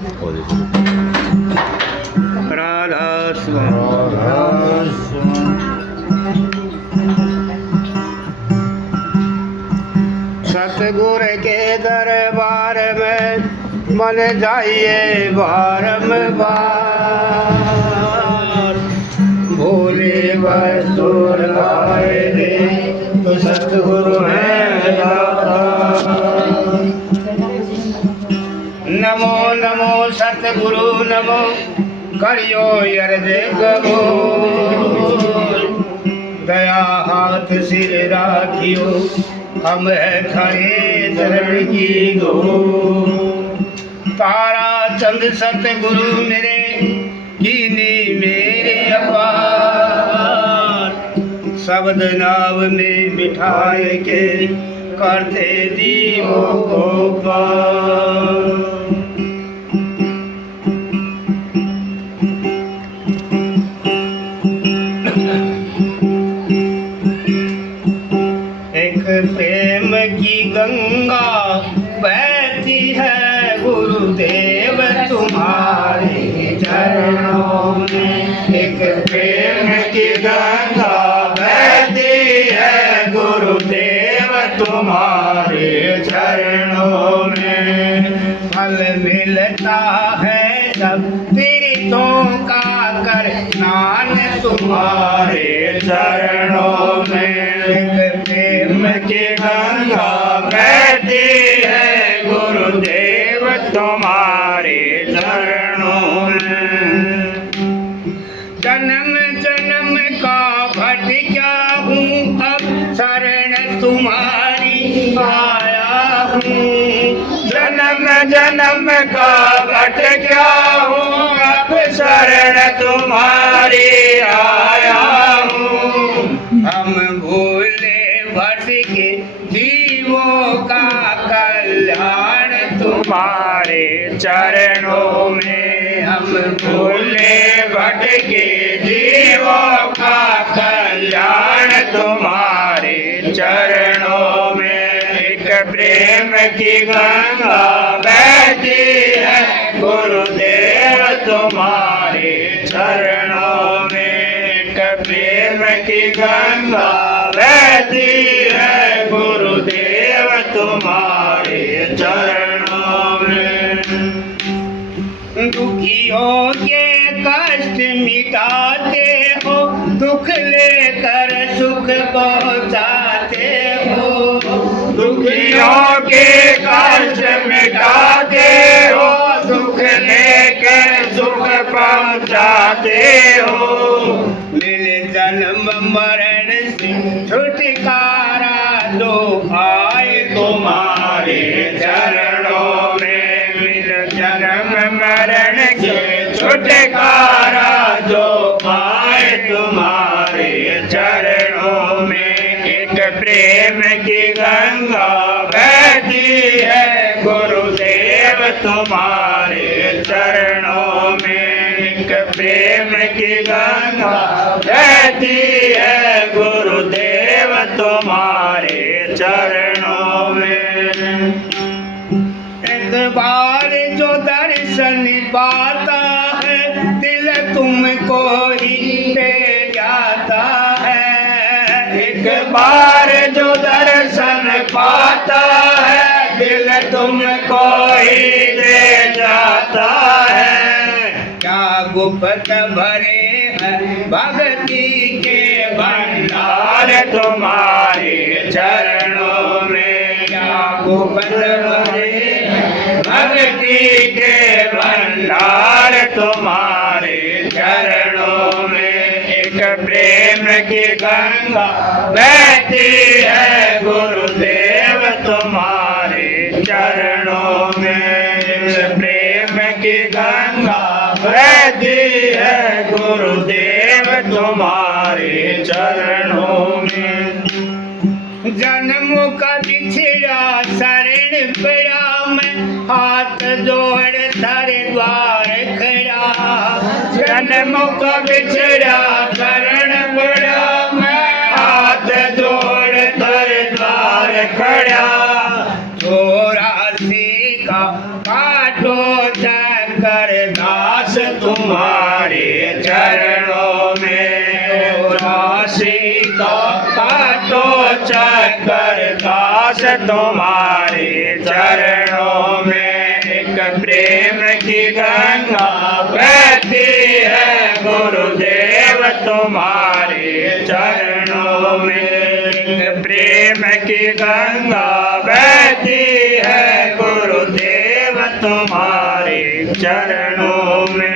राधा सतगुर के दरबार में मन जाइए बारंबार। भोले बसुर लाए रे तो सतगुरु है नमो नमो सतगुरु नमो करियो अर्ज कबूल। दया हाथ सिर राखियो हम है खड़े चरण की गो। तारा चंद सतगुरु मेरे कीनी मेरे अपार। शब्द नाव में बिठाए के करते दीवों को पार। प्रेम की गंगा बहती है गुरुदेव तुम्हारे चरणों में। एक प्रेम की गंगा बहती है गुरुदेव तुम्हारे चरणों में। फल मिलता है सब तीर्थों का कर स्नान तुम्हारे चरणों में। एक प्रेम की गंगा बहती है गुरुदेव तुम्हारे चरणों में। जन्म जन्म का भटका हूँ अब शरण तुम्हारी आया हूँ। जन्म जन्म का भटका हूँ अब शरण तुम्हारी आया हूँ। हम भूले भटके जीवों का कल्याण तुम्हारे चरणों में। हम भूले भटके जीवों का कल्याण तुम्हारे चरणों में। एक प्रेम की गंगा बहती है गुरुदेव तुम्हारे चरणों में। एक प्रेम की गंगा बहती है गुरुदेव तुम्हारे चरणों में। दुखियों के कष्ट मिटाते हो दुख लेकर सुख पहुँचाते हो। दुखियों के कष्ट मिटाते हो दुख लेकर सुख पहुँचाते हो। मिल जन्म मरण से छुटकारा दो आए तुम्हारे चरणों में। मिल जन्म मरण के छुटकारा दो आए तुम्हारे चरणों में। एक प्रेम की गंगा बहती है गुरुदेव तुम्हारे चरणों में। एक प्रेम की गंगा बहती है गुरुदेव तुम्हारे चरणों में। एक बार जो दर्शन पाता है दिल तुमको ही दे जाता है। एक बार जो दर्शन पाता है दिल तुमको ही दे जाता है। क्या गुप्त भरे हैं भक्ति के भंडार तुम्हारे चरणों में। क्या गुप्त भरे भक्ति के भंडार तुम्हारे चरणों में। एक प्रेम की गंगा बहती है गुरुदेव तुम्हारे चरणों में। एक प्रेम की गंगा बहती है गुरुदेव तुम्हारे चरणों में। जन्मों का बिछड़ा शरण पड़ा मैं हाथ जोड़ धर द्वार खड़ा। जन्मों का बिछड़ा शरण पड़ा मैं हाथ जोड़ धर द्वार खड़ा। 84 का काटो कर दास तुम्हारे चरणों में राशि का काटो चक्कर दास तुम्हारे चरणों में एक प्रेम की गंगा बहती है गुरुदेव तुम्हारे चरणों में प्रेम की गंगा बहती है गुरुदेव तुम्हारे चरणों में।